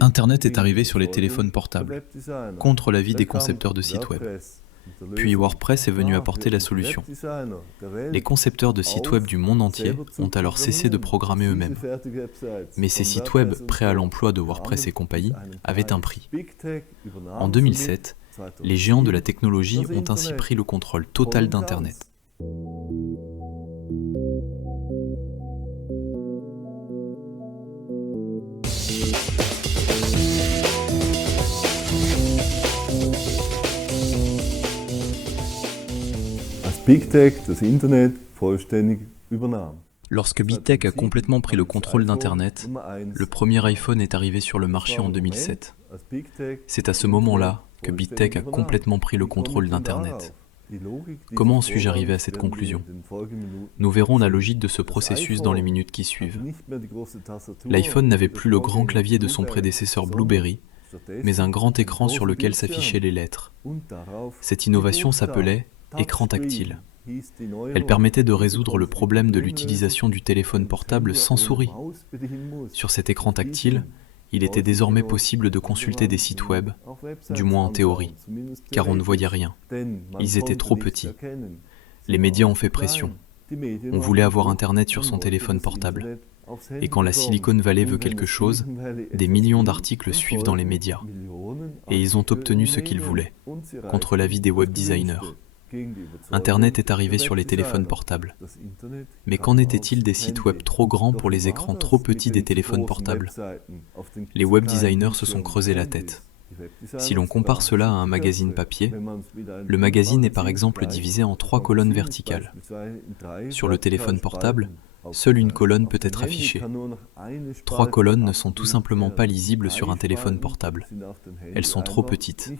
Internet est arrivé sur les téléphones portables, contre l'avis des concepteurs de sites web. Puis WordPress est venu apporter la solution. Les concepteurs de sites web du monde entier ont alors cessé de programmer eux-mêmes. Mais ces sites web prêts à l'emploi de WordPress et compagnie avaient un prix. En 2007, les géants de la technologie ont ainsi pris le contrôle total d'Internet. Big Tech das Internet vollständig übernahm. Lorsque Big Tech a complètement pris le contrôle d'Internet, le premier iPhone est arrivé sur le marché en 2007. C'est à ce moment-là que Big Tech a complètement pris le contrôle d'Internet. Comment suis-je arrivé à cette conclusion? Nous verrons la logique de ce processus dans les minutes qui suivent. L'iPhone n'avait plus le grand clavier de son prédécesseur BlueBerry, mais un grand écran sur lequel s'affichaient les lettres. Cette innovation s'appelait écran tactile. Elle permettait de résoudre le problème de l'utilisation du téléphone portable sans souris. Sur cet écran tactile, il était désormais possible de consulter des sites web, du moins en théorie, car on ne voyait rien. Ils étaient trop petits. Les médias ont fait pression. On voulait avoir Internet sur son téléphone portable. Et quand la Silicon Valley veut quelque chose, des millions d'articles suivent dans les médias. Et ils ont obtenu ce qu'ils voulaient, contre l'avis des web designers. Internet est arrivé sur les téléphones portables. Mais qu'en était-il des sites web trop grands pour les écrans trop petits des téléphones portables? Les web designers se sont creusé la tête. Si l'on compare cela à un magazine papier, le magazine est par exemple divisé en 3 colonnes verticales. Sur le téléphone portable, seule une colonne peut être affichée. 3 colonnes ne sont tout simplement pas lisibles sur un téléphone portable. Elles sont trop petites.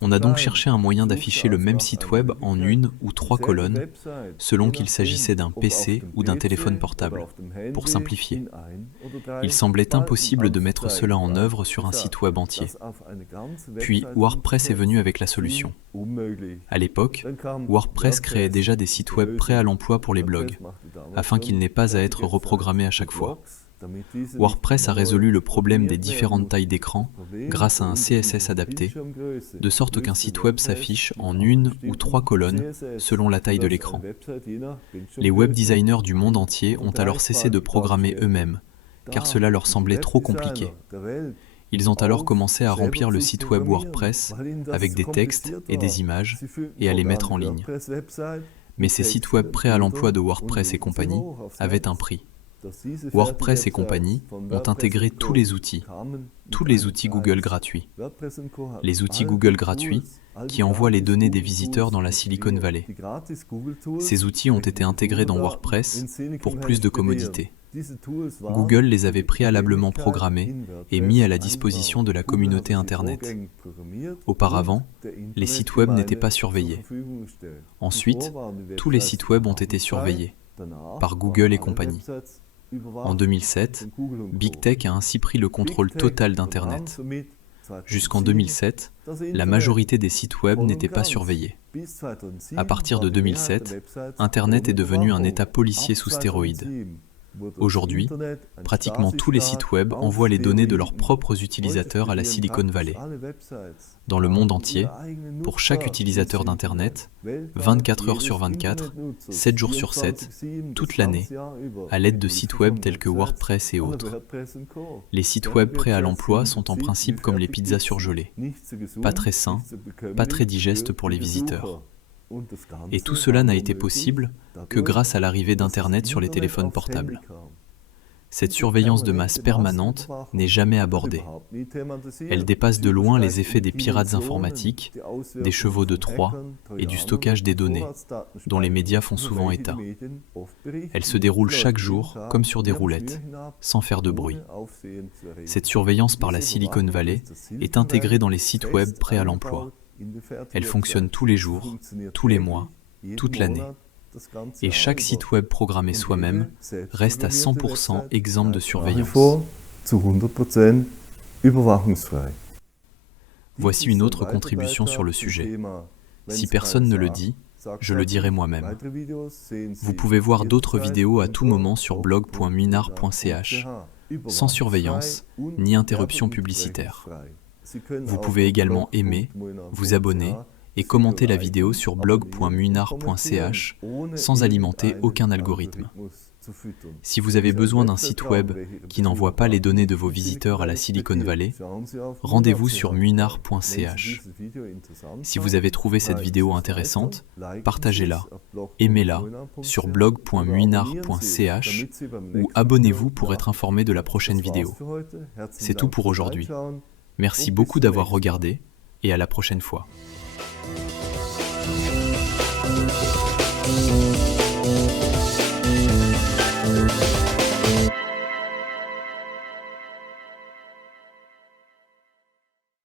On a donc cherché un moyen d'afficher le même site web en 1 ou 3 colonnes, selon qu'il s'agissait d'un PC ou d'un téléphone portable, pour simplifier. Il semblait impossible de mettre cela en œuvre sur un site web entier. Puis WordPress est venu avec la solution. À l'époque, WordPress créait déjà des sites web prêts à l'emploi pour les blogs, afin qu'il n'ait pas à être reprogrammé à chaque fois. WordPress a résolu le problème des différentes tailles d'écran grâce à un CSS adapté, de sorte qu'un site web s'affiche en 1 ou 3 colonnes selon la taille de l'écran. Les web designers du monde entier ont alors cessé de programmer eux-mêmes, car cela leur semblait trop compliqué. Ils ont alors commencé à remplir le site web WordPress avec des textes et des images et à les mettre en ligne. Mais ces sites web prêts à l'emploi de WordPress et compagnie avaient un prix. WordPress et compagnie ont intégré tous les outils Google gratuits. Les outils Google gratuits qui envoient les données des visiteurs dans la Silicon Valley. Ces outils ont été intégrés dans WordPress pour plus de commodité. Google les avait préalablement programmés et mis à la disposition de la communauté Internet. Auparavant, les sites web n'étaient pas surveillés. Ensuite, tous les sites web ont été surveillés par Google et compagnie. En 2007, Big Tech a ainsi pris le contrôle total d'Internet. Jusqu'en 2007, la majorité des sites web n'étaient pas surveillés. À partir de 2007, Internet est devenu un état policier sous stéroïdes. Aujourd'hui, pratiquement tous les sites web envoient les données de leurs propres utilisateurs à la Silicon Valley. Dans le monde entier, pour chaque utilisateur d'Internet, 24 heures sur 24, 7 jours sur 7, toute l'année, à l'aide de sites web tels que WordPress et autres. Les sites web prêts à l'emploi sont en principe comme les pizzas surgelées. Pas très sains, pas très digestes pour les visiteurs. Et tout cela n'a été possible que grâce à l'arrivée d'Internet sur les téléphones portables. Cette surveillance de masse permanente n'est jamais abordée. Elle dépasse de loin les effets des pirates informatiques, des chevaux de Troie et du stockage des données, dont les médias font souvent état. Elle se déroule chaque jour comme sur des roulettes, sans faire de bruit. Cette surveillance par la Silicon Valley est intégrée dans les sites web prêts à l'emploi. Elle fonctionne tous les jours, tous les mois, toute l'année. Et chaque site web programmé soi-même reste à 100% exempt de surveillance. Voici une autre contribution sur le sujet. Si personne ne le dit, je le dirai moi-même. Vous pouvez voir d'autres vidéos à tout moment sur blog.minard.ch. sans surveillance ni interruption publicitaire. Vous pouvez également aimer, vous abonner et commenter la vidéo sur blog.munar.ch sans alimenter aucun algorithme. Si vous avez besoin d'un site web qui n'envoie pas les données de vos visiteurs à la Silicon Valley, rendez-vous sur munar.ch. Si vous avez trouvé cette vidéo intéressante, partagez-la, aimez-la sur blog.munar.ch ou abonnez-vous pour être informé de la prochaine vidéo. C'est tout pour aujourd'hui. Merci beaucoup d'avoir regardé et à la prochaine fois.